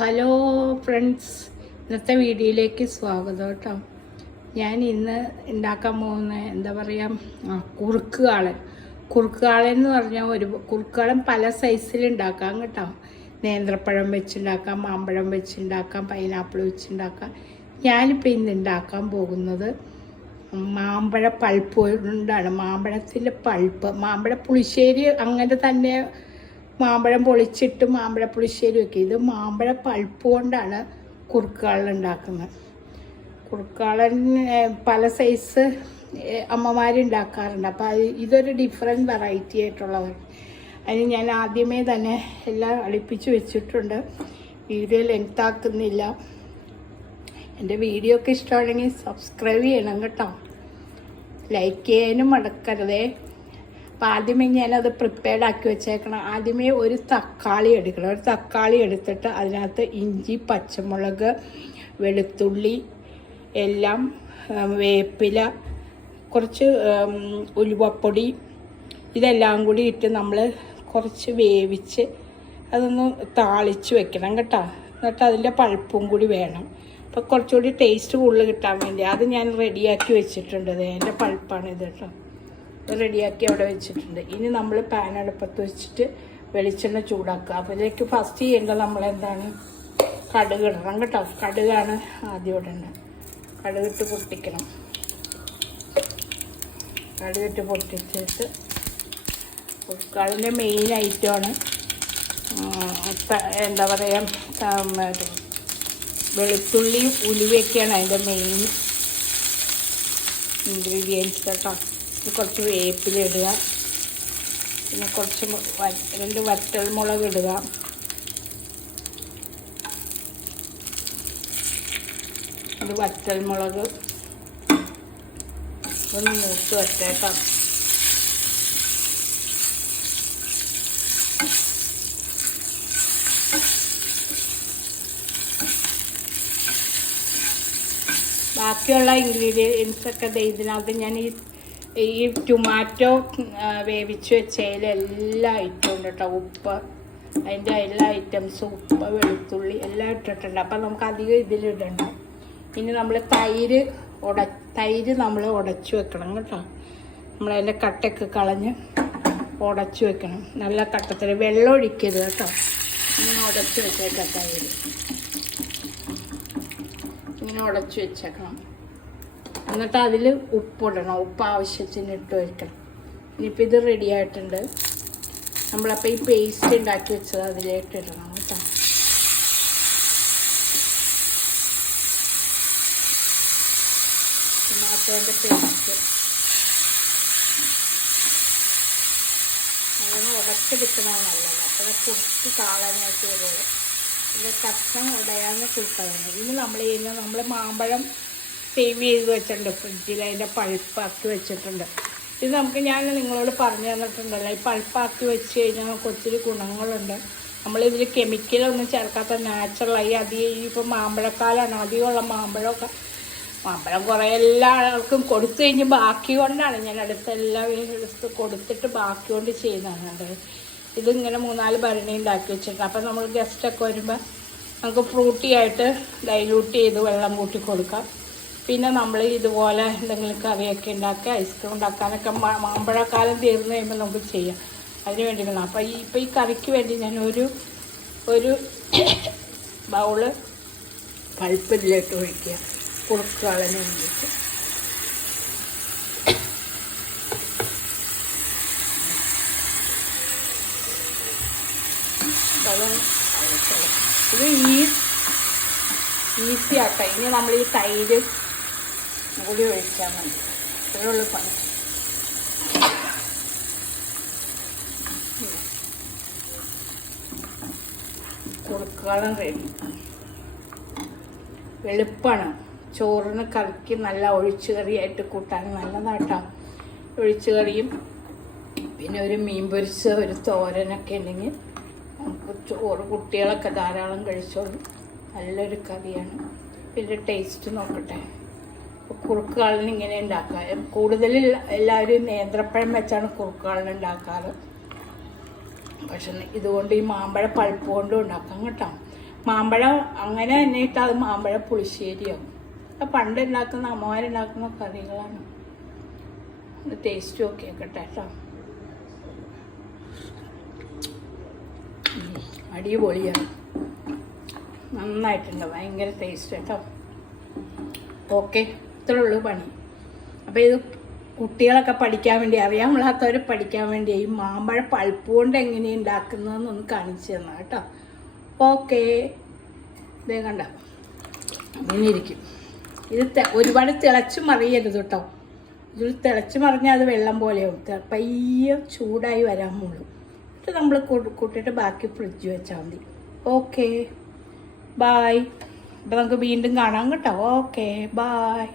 Hello friends, ഇന്നത്തെ വീഡിയോയിലേക്ക് സ്വാഗതം കേട്ടോ. ഞാൻ ഇന്ന് ഉണ്ടാക്കാൻ പോകുന്ന എന്താ പറയുക, കുറുക്കുകാളൻ എന്ന് പറഞ്ഞാൽ ഒരു കുറുക്കുകാളൻ പല സൈസിൽ ഉണ്ടാക്കാം കേട്ടോ. നേന്ത്രപ്പഴം വെച്ചുണ്ടാക്കാം, മാമ്പഴം വെച്ചുണ്ടാക്കാം, പൈനാപ്പിൾ വെച്ചുണ്ടാക്കാം. ഞാനിപ്പോൾ ഇന്ന് ഉണ്ടാക്കാൻ പോകുന്നത് മാമ്പഴ പൾപ്പ് കൊണ്ടാണ്. മാമ്പഴത്തിൻ്റെ പൾപ്പ്, മാമ്പഴ പുളിശ്ശേരി അങ്ങനെ തന്നെ മാമ്പഴം പൊളിച്ചിട്ട് മാമ്പഴ പുളിശ്ശേരി വെക്കുക. ഇത് മാമ്പഴ പൾപ്പ് കൊണ്ടാണ് കുറുക്കുകാളൻ ഉണ്ടാക്കുന്നത്. കുറുക്കുകാളൻ പല സൈസ് അമ്മമാരുണ്ടാക്കാറുണ്ട്. അപ്പോൾ ഇതൊരു ഡിഫറെൻറ്റ് വെറൈറ്റി ആയിട്ടുള്ളതാണ്. അതിന് ഞാൻ ആദ്യമേ തന്നെ എല്ലാം അടുപ്പിച്ച് വെച്ചിട്ടുണ്ട്. വീഡിയോ ലെങ്താക്കുന്നില്ല. എൻ്റെ വീഡിയോ ഒക്കെ ഇഷ്ടമാണെങ്കിൽ സബ്സ്ക്രൈബ് ചെയ്യണം കേട്ടോ. ലൈക്ക് ചെയ്യാനും മറക്കരുതേ. അപ്പോൾ ആദ്യമേ ഞാനത് പ്രിപ്പയർഡ് ആക്കി വെച്ചേക്കണം. ആദ്യമേ ഒരു തക്കാളി എടുക്കണം. ഒരു തക്കാളി എടുത്തിട്ട് അതിനകത്ത് ഇഞ്ചി, പച്ചമുളക്, വെളുത്തുള്ളി എല്ലാം, വേപ്പില, കുറച്ച് ഉലുവപ്പൊടി ഇതെല്ലാം കൂടി ഇട്ട് നമ്മൾ കുറച്ച് വേവിച്ച് അതൊന്ന് താളിച്ച് വെക്കണം കേട്ടോ. എന്നിട്ട് അതിൻ്റെ പൾപ്പും കൂടി വേണം. അപ്പോൾ കുറച്ചുകൂടി ടേസ്റ്റ് കൂടുതൽ കിട്ടാൻ വേണ്ടി അത് ഞാൻ റെഡിയാക്കി വെച്ചിട്ടുണ്ട്. അതിൻ്റെ പൾപ്പാണ് ഇത് കേട്ടോ. റെഡിയാക്കി അവിടെ വെച്ചിട്ടുണ്ട്. ഇനി നമ്മൾ പാൻ അടുപ്പത്ത് വെച്ചിട്ട് വെളിച്ചെണ്ണ ചൂടാക്കുക. അപ്പോൾ ഇതിലേക്ക് ഫസ്റ്റ് ചെയ്യേണ്ടത് നമ്മളെന്താണ്, കടുക് ഇടണം കേട്ടോ. കടുകാണ് ആദ്യം ഇടേണ്ടത്. കടുകിട്ട് പൊട്ടിക്കണം. കടുകിട്ട് പൊട്ടിച്ചിട്ട് കുറുക്കുകാളൻ്റെ മെയിൻ ഐറ്റമാണ് എന്താ പറയുക, വെളുത്തുള്ളിയും ഉലുവയൊക്കെയാണ് അതിൻ്റെ മെയിൻ ഇൻഗ്രീഡിയൻസ് കേട്ടോ. കുറച്ച് വേപ്പിലിടുക, പിന്നെ കുറച്ച് 2 വറ്റൽമുളക് ഇടുക, ഒരു വറ്റൽമുളക് ഒന്ന് മൂത്ത് വച്ചേക്കാം. ബാക്കിയുള്ള ഇൻഗ്രീഡിയൻസൊക്കെ ഇതിനകത്ത് ഞാൻ ഈ ടൊമാറ്റോ വേവിച്ച് വെച്ചതിൽ എല്ലാ ഐറ്റവും ഉണ്ട് കേട്ടോ. ഉപ്പ്, അതിൻ്റെ എല്ലാ ഐറ്റംസും, ഉപ്പ്, വെളുത്തുള്ളി എല്ലാം ഇട്ടിട്ടുണ്ട്. അപ്പം നമുക്ക് അധികം ഇതിലിടണ്ട. ഇനി നമ്മൾ തൈര് നമ്മൾ ഉടച്ച് വെക്കണം കേട്ടോ. നമ്മളതിൻ്റെ കട്ടയൊക്കെ കളഞ്ഞ് ഉടച്ച് വെക്കണം. നല്ല കട്ടത്തിൽ വെള്ളം ഒഴിക്കരുത് കേട്ടോ. ഇങ്ങനെ ഉടച്ച് വെച്ചേക്കാം. തൈര് ഇങ്ങനെ ഉടച്ച് വെച്ചേക്കണം. എന്നിട്ട് അതിൽ ഉപ്പിടണം. ഉപ്പ് ആവശ്യത്തിന് ഇട്ട് വയ്ക്കണം. ഇനിയിപ്പോൾ ഇത് റെഡി ആയിട്ടുണ്ട്. നമ്മളപ്പോൾ ഈ പേസ്റ്റ് ഉണ്ടാക്കി വെച്ചത് അതിലേക്ക് ഇടണം കേട്ടോ. ടൊമാറ്റോൻ്റെ പേസ്റ്റ് അങ്ങനെ ഉടച്ചെടുക്കണത് നല്ലത്. അപ്പോൾ കുറുക്കി കാളാനായിട്ട് വരുള്ളൂ. ഇതിൻ്റെ കഷ്ണം ഉടയാന്ന് കുറുക്കണം. ഇനി നമ്മൾ ചെയ്യുന്നത്, നമ്മൾ മാമ്പഴം സേവ് ചെയ്ത് വെച്ചിട്ടുണ്ട് ഫ്രിഡ്ജിൽ. അതിൻ്റെ പൾപ്പാക്കി വെച്ചിട്ടുണ്ട്. ഇത് നമുക്ക് ഞാൻ നിങ്ങളോട് പറഞ്ഞു തന്നിട്ടുണ്ടല്ലോ. ഈ പൾപ്പാക്കി വെച്ച് കഴിഞ്ഞാൽ നമുക്ക് ഒത്തിരി ഗുണങ്ങളുണ്ട്. നമ്മളിതിൽ കെമിക്കലൊന്നും ചേർക്കാത്ത നാച്ചുറലായി ഇപ്പോൾ മാമ്പഴക്കാലമാണ്. അധികമുള്ള മാമ്പഴം കുറേ എല്ലാവർക്കും കൊടുത്തു കഴിഞ്ഞ് ബാക്കി കൊണ്ടാണ് ഞാൻ അടുത്തെല്ലാം എടുത്ത് കൊടുത്തിട്ട് ബാക്കി കൊണ്ട് ചെയ്യുന്നതാണ്. ഇതിങ്ങനെ 3-4 ഭരണി ഉണ്ടാക്കി വെച്ചിട്ടുണ്ട്. അപ്പം നമ്മൾ ഗസ്റ്റൊക്കെ വരുമ്പോൾ നമുക്ക് ഫ്രൂട്ടി ആയിട്ട് ഡൈല്യൂട്ട് ചെയ്ത് വെള്ളം കൂട്ടി കൊടുക്കാം. പിന്നെ നമ്മൾ ഇതുപോലെ എന്തെങ്കിലും കറിയൊക്കെ ഉണ്ടാക്കി ഐസ്ക്രീം ഉണ്ടാക്കാനൊക്കെ മാമ്പഴക്കാലം തീർന്നു കഴിയുമ്പോൾ നമുക്ക് ചെയ്യാം. അതിന് വേണ്ടിയിട്ടാണ്. അപ്പോൾ ഇപ്പോൾ ഈ കറിക്ക് വേണ്ടി ഞാൻ ഒരു ബൗള് പൾപ്പിലേക്ക് ഒഴിക്കുക. കുറുക്കുകാളന് വേണ്ടിയിട്ട് ഇത് ഈസി ആട്ടോ. ഇനി നമ്മൾ ഈ തൈര് കൂടി ഒഴിച്ചാൽ മതി. ഇത്രയുള്ള പണി. കുറുക്കുകാളൻ റെഡി. എളുപ്പമാണ്. ചോറിന് കറിക്ക് നല്ല ഒഴിച്ചുകറിയായിട്ട് കൂട്ടാൻ നല്ലതാട്ടോ. ഒഴിച്ചുകറിയും പിന്നെ ഒരു മീൻ പൊരിച്ച ഒരു തോരനൊക്കെ ഉണ്ടെങ്കിൽ നമുക്ക് ചോറ് കുട്ടികളൊക്കെ ധാരാളം കഴിച്ചോളും. നല്ലൊരു കറിയാണ്. പിന്നെ ടേസ്റ്റ് നോക്കട്ടെ. കുറുക്കുകാളൻ ഇങ്ങനെ ഉണ്ടാക്കാം. കൂടുതൽ എല്ലാവരും നേന്ത്രപ്പഴം വെച്ചാണ് കുറുക്കുകാളൻ ഉണ്ടാക്കാറ്. പക്ഷെ ഇതുകൊണ്ട് ഈ മാമ്പഴ പൾപ്പ് കൊണ്ടും ഉണ്ടാക്കാം കേട്ടോ. മാമ്പഴം അങ്ങനെ തന്നെ ഇട്ടാൽ അത് മാമ്പഴ പുളിശ്ശേരിയാവും. അത് പണ്ട് ഉണ്ടാക്കുന്ന അമ്മമാരുണ്ടാക്കുന്ന കറികളാണ്. ടേസ്റ്റ് നോക്കിയേക്കട്ടെ കേട്ടോ. അടിപൊളിയാണ്, നന്നായിട്ടുണ്ട്, ഭയങ്കര ടേസ്റ്റ് കേട്ടോ. ഓക്കെ, ഇത്രേ ഉള്ളൂ പണി. അപ്പോൾ ഇത് കുട്ടികളൊക്കെ പഠിക്കാൻ വേണ്ടി, അറിയാൻ പാടാത്തവർ പഠിക്കാൻ വേണ്ടി ഈ മാമ്പഴ പൾപ്പ് കൊണ്ട് എങ്ങനെയാണ് ഉണ്ടാക്കുന്നതെന്നൊന്ന് കാണിച്ചു തന്നാ കേട്ടോ. ഓക്കെ, ഇതേ കണ്ട ഇങ്ങനെ ഇരിക്കും. ഇത് ഒരുപാട് തിളച്ച് മറിയരുത് കേട്ടോ. ഇതിൽ തിളച്ച് മറിഞ്ഞാൽ അത് വെള്ളം പോലെയാവും. പയ്യെ ചൂടായി വരാൻ മുള്ളൂ. എന്നിട്ട് നമ്മൾ കൂട്ടിയിട്ട് ബാക്കി ഫ്രിഡ്ജ് വെച്ചാൽ മതി. Okay, bye. അപ്പോൾ നമുക്ക് വീണ്ടും കാണാം കേട്ടോ. Okay, bye.